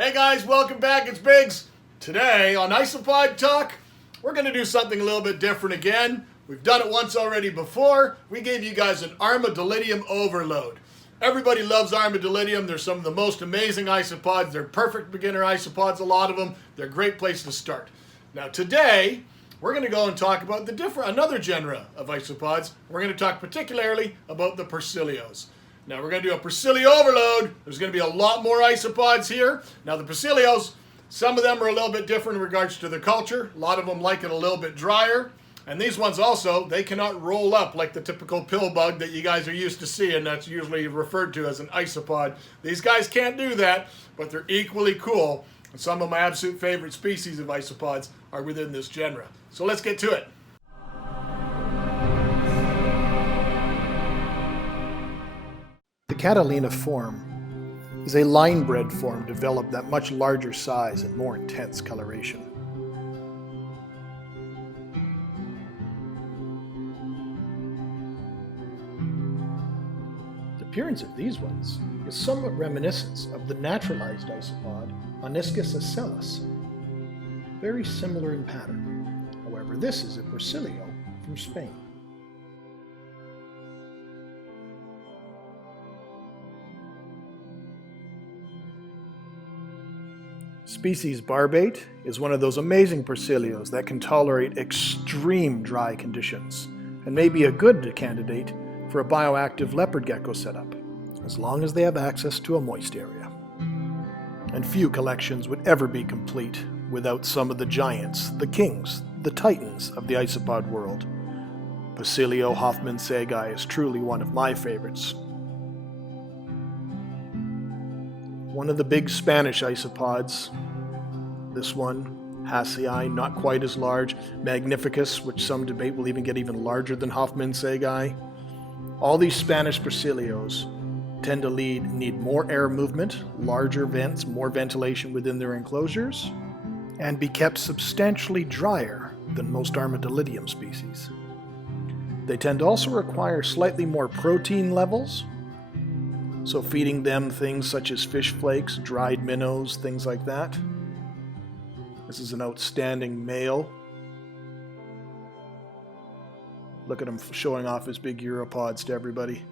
Hey guys, welcome back. It's Biggs. Today on Isopod Talk, we're going to do something a little bit different again. We've done it once already before. We gave you guys an Armadillidium overload. Everybody loves Armadillidium. They're some of the most amazing isopods. They're perfect beginner isopods, a lot of them. They're a great place to start. Now today, we're going to go and talk about another genera of isopods. We're going to talk particularly about the Porcellios. Now we're going to do a Porcellio overload. There's going to be a lot more isopods here. Now the Porcellios, some of them are a little bit different in regards to their culture. A lot of them like it a little bit drier. And these ones also, they cannot roll up like the typical pill bug that you guys are used to seeing. That's usually referred to as an isopod. These guys can't do that, but they're equally cool. And some of my absolute favorite species of isopods are within this genera. So let's get to it. The Catalina form is a line-bred form developed at much larger size and more intense coloration. The appearance of these ones is somewhat reminiscent of the naturalized isopod Oniscus ocellus, very similar in pattern. However, this is a Porcellio from Spain. Species barbate is one of those amazing Porcellios that can tolerate extreme dry conditions and may be a good candidate for a bioactive leopard gecko setup, as long as they have access to a moist area. And few collections would ever be complete without some of the giants, the kings, the titans of the isopod world. Porcellio hoffmannsegii is truly one of my favorites. One of the big Spanish isopods, this one, Hassii, not quite as large, Magnificus, which some debate will even get even larger than hoffmannsegii. All these Spanish Porcellios tend to need more air movement, larger vents, more ventilation within their enclosures, and be kept substantially drier than most Armadillidium species. They tend to also require slightly more protein levels, so feeding them things such as fish flakes, dried minnows, things like that. This is an outstanding male. Look at him showing off his big Europods to everybody.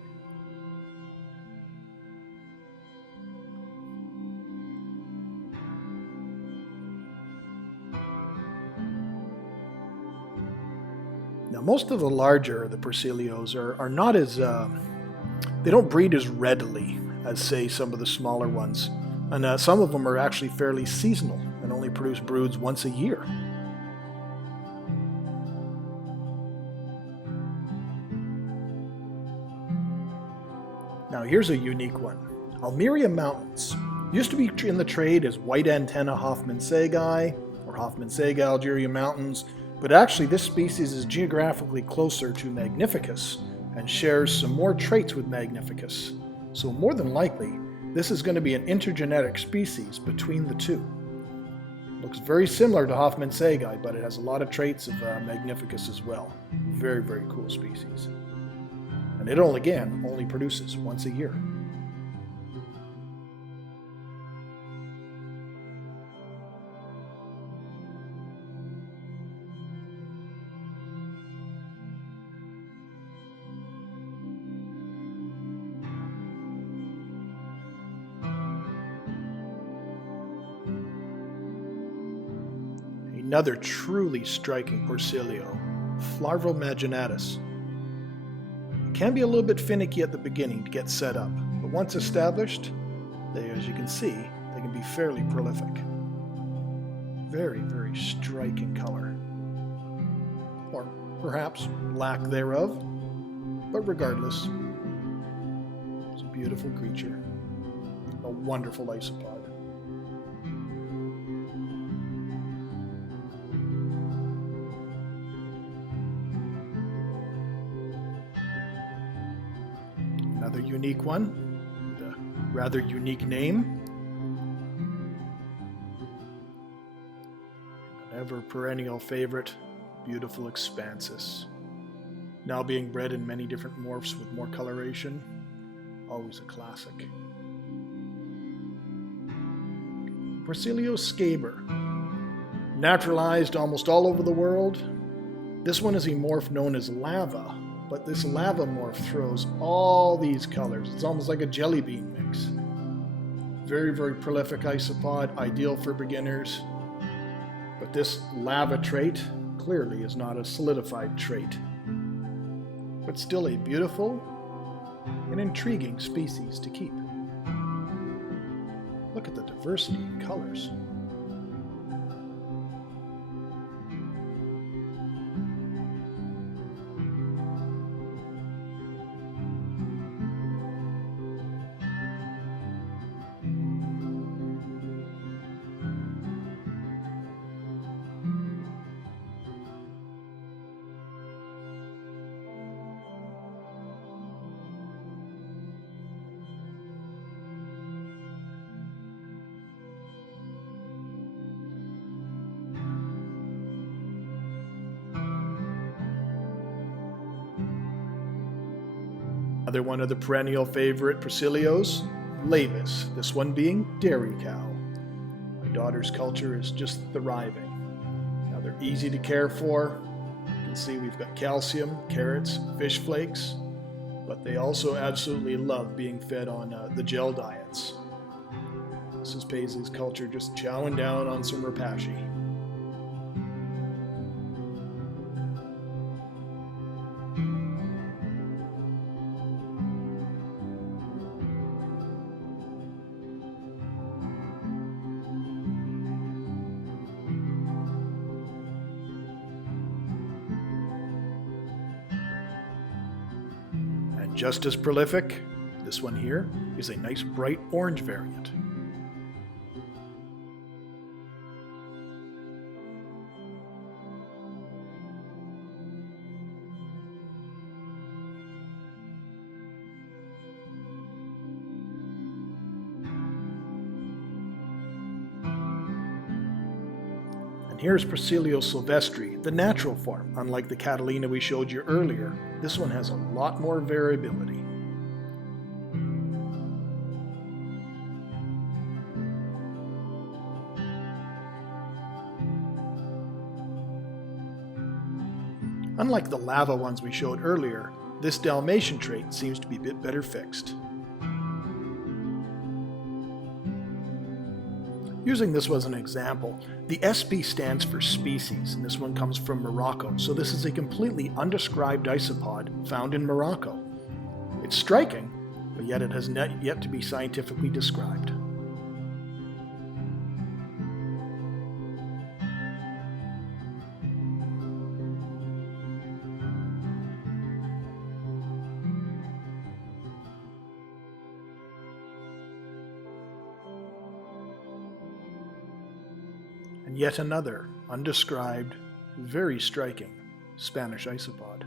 Now most of the larger of the Porcellios are not as they don't breed as readily as, say, some of the smaller ones. And some of them are actually fairly seasonal and only produce broods once a year. Now here's a unique one. Almeria Mountains used to be in the trade as white antenna hoffmannsegii or hoffmannsegii Algeria Mountains, but actually this species is geographically closer to Magnificus and shares some more traits with Magnificus. So more than likely, this is going to be an intergenetic species between the two. Looks very similar to hoffmannsegii, but it has a lot of traits of Magnificus as well. Very, very cool species. And it only produces once a year. Another truly striking Porcellio, flavomarginatus. It can be a little bit finicky at the beginning to get set up, but once established, as you can see, they can be fairly prolific. Very, very striking color. Or perhaps lack thereof, but regardless, it's a beautiful creature, a wonderful isopod. Another unique one, with a rather unique name. An ever perennial favorite, beautiful Expansus. Now being bred in many different morphs with more coloration. Always a classic. Porcellio scaber. Naturalized almost all over the world. This one is a morph known as lava, but this lava morph throws all these colors. It's almost like a jelly bean mix. Very, very prolific isopod, ideal for beginners. But this lava trait clearly is not a solidified trait, but still a beautiful and intriguing species to keep. Look at the diversity in colors. Another one of the perennial favorite Porcelios, laevis, this one being dairy cow. My daughter's culture is just thriving. Now they're easy to care for. You can see we've got calcium, carrots, fish flakes, but they also absolutely love being fed on the gel diets. This is Paisley's culture just chowing down on some rapashi. Just as prolific, this one here is a nice bright orange variant. And here's Porcellio silvestri, the natural form. Unlike the Catalina we showed you earlier, this one has a lot more variability. Unlike the lava ones we showed earlier, this Dalmatian trait seems to be a bit better fixed. Using this as an example, the SB stands for species, and this one comes from Morocco, so this is a completely undescribed isopod found in Morocco. It's striking, but yet it has yet to be scientifically described. And yet another, undescribed, very striking Spanish isopod.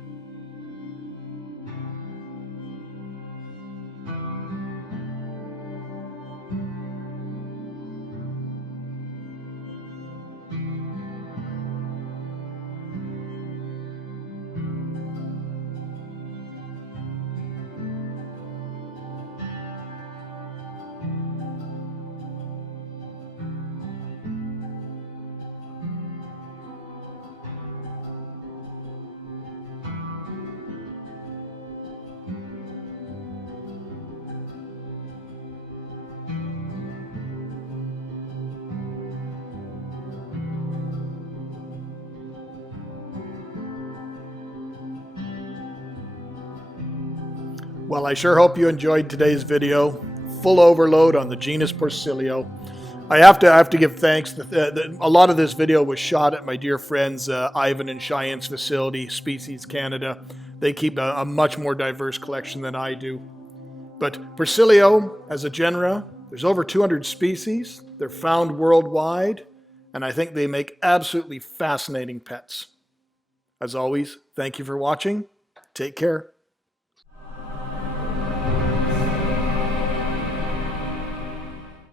Well, I sure hope you enjoyed today's video. Full overload on the genus Porcellio. I have to give thanks. A lot of this video was shot at my dear friends Ivan and Cheyenne's facility, Species Canada. They keep a much more diverse collection than I do. But Porcellio, as a genera, there's over 200 species. They're found worldwide, and I think they make absolutely fascinating pets. As always, thank you for watching. Take care.